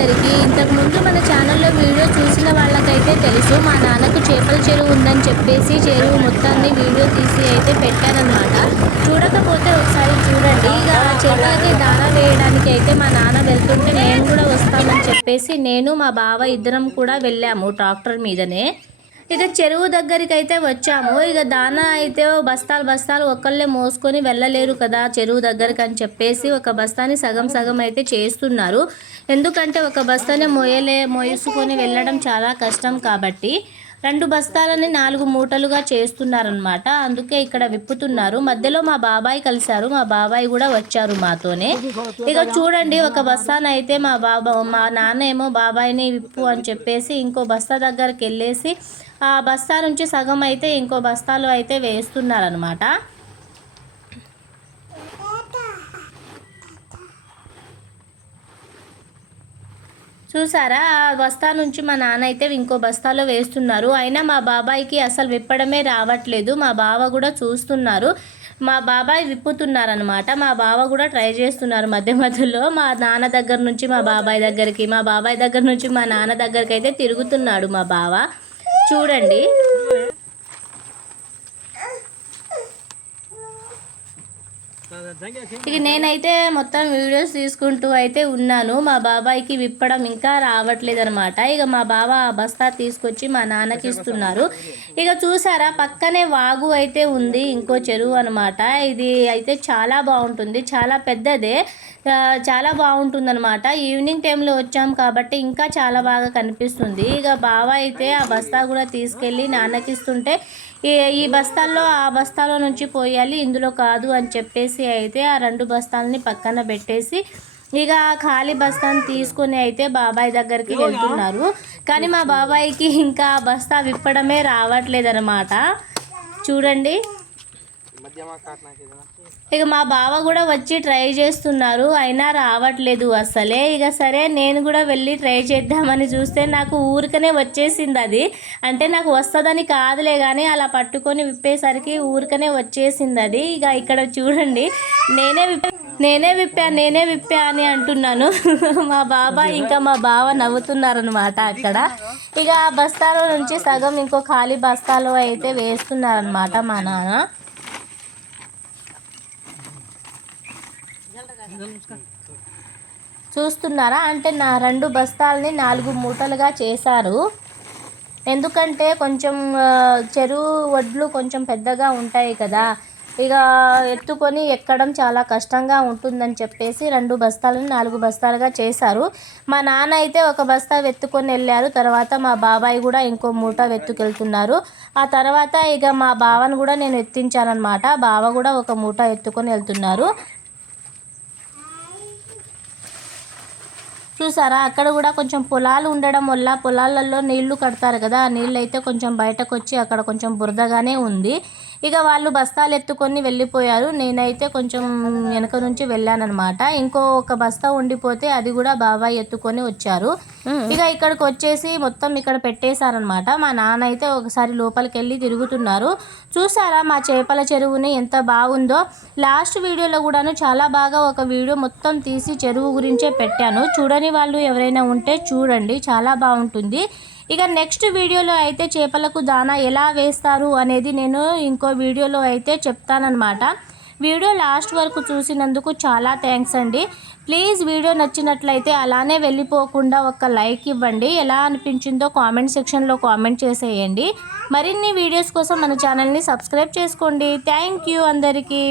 అందరికీ ఇంతకుముందు మన ఛానల్లో వీడియో చూసిన వాళ్ళకైతే తెలుసు మా నాన్నకు చేపల చెరువు ఉందని చెప్పేసి చెరువు మొత్తాన్ని వీడియో తీసి అయితే పెట్టానమాట చూడకపోతే ఒకసారి చూడండి. ఇక ఆ చేపలకి దానా వేయడానికి అయితే మా నాన్న వెళ్తుంటే నేను కూడా వస్తామని చెప్పేసి నేను మా బావ ఇద్దరం కూడా వెళ్ళాము ట్రాక్టర్ మీదనే. ఇక చెరువు దగ్గరికి అయితే వచ్చాము. ఇక దానా అయితే బస్తాలు బస్తాలు ఒకళ్ళే మోసుకొని వెళ్ళలేరు కదా చెరువు దగ్గరికి అని చెప్పేసి ఒక బస్తాని సగం సగం అయితే చేస్తున్నారు. ఎందుకంటే ఒక బస్తాని మోయలే మోసుకొని వెళ్ళడం చాలా కష్టం కాబట్టి రెండు బస్తాలని నాలుగు మూటలుగా చేస్తున్నారనమాట అందుకే ఇక్కడ విప్పుతున్నారు. మధ్యలో మా బాబాయ్ కలిశారు. మా బాబాయ్ కూడా వచ్చారు మాతోనే. ఇక చూడండి ఒక బస్తానైతే మా బాబా మా నాన్న ఏమో బాబాయ్ని విప్పు అని చెప్పేసి ఇంకో బస్తా దగ్గరికి వెళ్ళేసి ఆ బస్తా నుంచి సగం అయితే ఇంకో బస్తాలో అయితే వేస్తున్నారనమాట చూసారా? ఆ బస్తా నుంచి మా నాన్న అయితే ఇంకో బస్తాలో వేస్తున్నారు. అయినా మా బాబాయ్కి అసలు విప్పడమే రావట్లేదు. మా బావ కూడా చూస్తున్నారు. మా బాబాయ్ విప్పుతున్నారనమాట మా బావ కూడా ట్రై చేస్తున్నారు మధ్య మధ్యలో. మా నాన్న దగ్గర నుంచి మా బాబాయ్ దగ్గరికి మా బాబాయ్ దగ్గర నుంచి మా నాన్న దగ్గరికి అయితే తిరుగుతున్నాడు మా బావ. చూడండి. ఇక నేనైతే మొత్తం వీడియోస్ తీసుకుంటూ అయితే ఉన్నాను. మా బాబాయ్కి విప్పడం ఇంకా రావట్లేదు అనమాట ఇక మా బావ ఆ బస్తా తీసుకొచ్చి మా నాన్నకి ఇస్తున్నారు. ఇక చూసారా పక్కనే వాగు అయితే ఉంది ఇంకో చెరువు అనమాట ఇది అయితే చాలా బాగుంటుంది చాలా పెద్దదే చాలా బాగుంటుంది అనమాట ఈవినింగ్ టైంలో వచ్చాం కాబట్టి ఇంకా చాలా బాగా కనిపిస్తుంది. ఇక బావ అయితే ఆ బస్తా కూడా తీసుకెళ్ళి నాన్నకి ఇస్తుంటే ఈ ఈ బస్తాల్లో ఆ బస్తాలో నుంచి పోయాలి ఇందులో కాదు అని చెప్పేసి అయితే ఆ రెండు బస్తాలని పక్కన పెట్టేసి ఇక ఆ ఖాళీ బస్తాను తీసుకొని అయితే బాబాయ్ దగ్గరికి వెళ్తున్నారు. కానీ మా బాబాయ్కి ఇంకా బస్తా విప్పడమే రావట్లేదన్నమాట. చూడండి. ఇక మా బావ కూడా వచ్చి ట్రై చేస్తున్నారు అయినా రావట్లేదు అసలే. ఇక సరే నేను కూడా వెళ్ళి ట్రై చేద్దామని చూస్తే నాకు ఊరికనే వచ్చేసింది అది. అంటే నాకు వస్తుందని కాదులే కానీ అలా పట్టుకొని విప్పేసరికి ఊరికనే వచ్చేసింది అది. ఇక ఇక్కడ చూడండి నేనే విప్పా నేనే విప్పా నేనే విప్పా అని అంటున్నాను. మా బాబా ఇంకా మా బావ నవ్వుతున్నారనమాట అక్కడ. ఇక ఆ బస్తాలో నుంచి సగం ఇంకో ఖాళీ బస్తాలో అయితే వేస్తున్నారనమాట మా నాన్న. చూస్తున్నారా? అంటే నా రెండు బస్తాలని నాలుగు మూటలుగా చేశారు. ఎందుకంటే కొంచెం చెరువు వడ్లు కొంచెం పెద్దగా ఉంటాయి కదా. ఇక ఎత్తుకొని ఎక్కడం చాలా కష్టంగా ఉంటుందని చెప్పేసి రెండు బస్తాలను నాలుగు బస్తాలుగా చేశారు. మా నాన్న అయితే ఒక బస్తా వెత్తుకొని వెళ్ళారు. తర్వాత మా బాబాయ్ కూడా ఇంకో మూట వెత్తుకెళ్తున్నారు. ఆ తర్వాత ఇక మా బావను కూడా నేను ఎత్తించానమాట బావ కూడా ఒక మూట ఎత్తుకొని వెళ్తున్నారు. చూసారా? అక్కడ కూడా కొంచెం పొలాలు ఉండడం వల్ల పొలాలలో నీళ్ళు కడతారు కదా ఆ నీళ్ళు అయితే కొంచెం బయటకు వచ్చి అక్కడ కొంచెం బురదగానే ఉంది. ఇక వాళ్ళు బస్తాలు ఎత్తుకొని వెళ్ళిపోయారు. నేనైతే కొంచెం వెనక నుంచి వెళ్ళానమాట ఇంకో ఒక బస్తా ఉండిపోతే అది కూడా బాబాయ్ ఎత్తుకొని వచ్చారు. ఇక ఇక్కడికి వచ్చేసి మొత్తం ఇక్కడ పెట్టేశారనమాట మా నాన్న అయితే ఒకసారి లోపలికి వెళ్ళి తిరుగుతున్నారు. చూసారా మా చేపల చెరువుని ఎంత బాగుందో? లాస్ట్ వీడియోలో కూడాను చాలా బాగా ఒక వీడియో మొత్తం తీసి చెరువు గురించే పెట్టాను. చూడని వాళ్ళు ఎవరైనా ఉంటే చూడండి చాలా బాగుంటుంది. ఇక నెక్స్ట్ వీడియోలో అయితే చేపలకు దానా ఎలా వేస్తారు అనేది నేను ఇంకో వీడియోలో అయితే చెప్తానమాట వీడియో లాస్ట్ వరకు చూసినందుకు చాలా థ్యాంక్స్ అండి. ప్లీజ్ వీడియో నచ్చినట్లయితే అలానే వెళ్ళిపోకుండా ఒక లైక్ ఇవ్వండి. ఎలా అనిపించిందో కామెంట్ సెక్షన్లో కామెంట్ చేసేయండి. మరిన్ని వీడియోస్ కోసం మన ఛానల్ని సబ్స్క్రైబ్ చేసుకోండి. థ్యాంక్ యూ అందరికీ.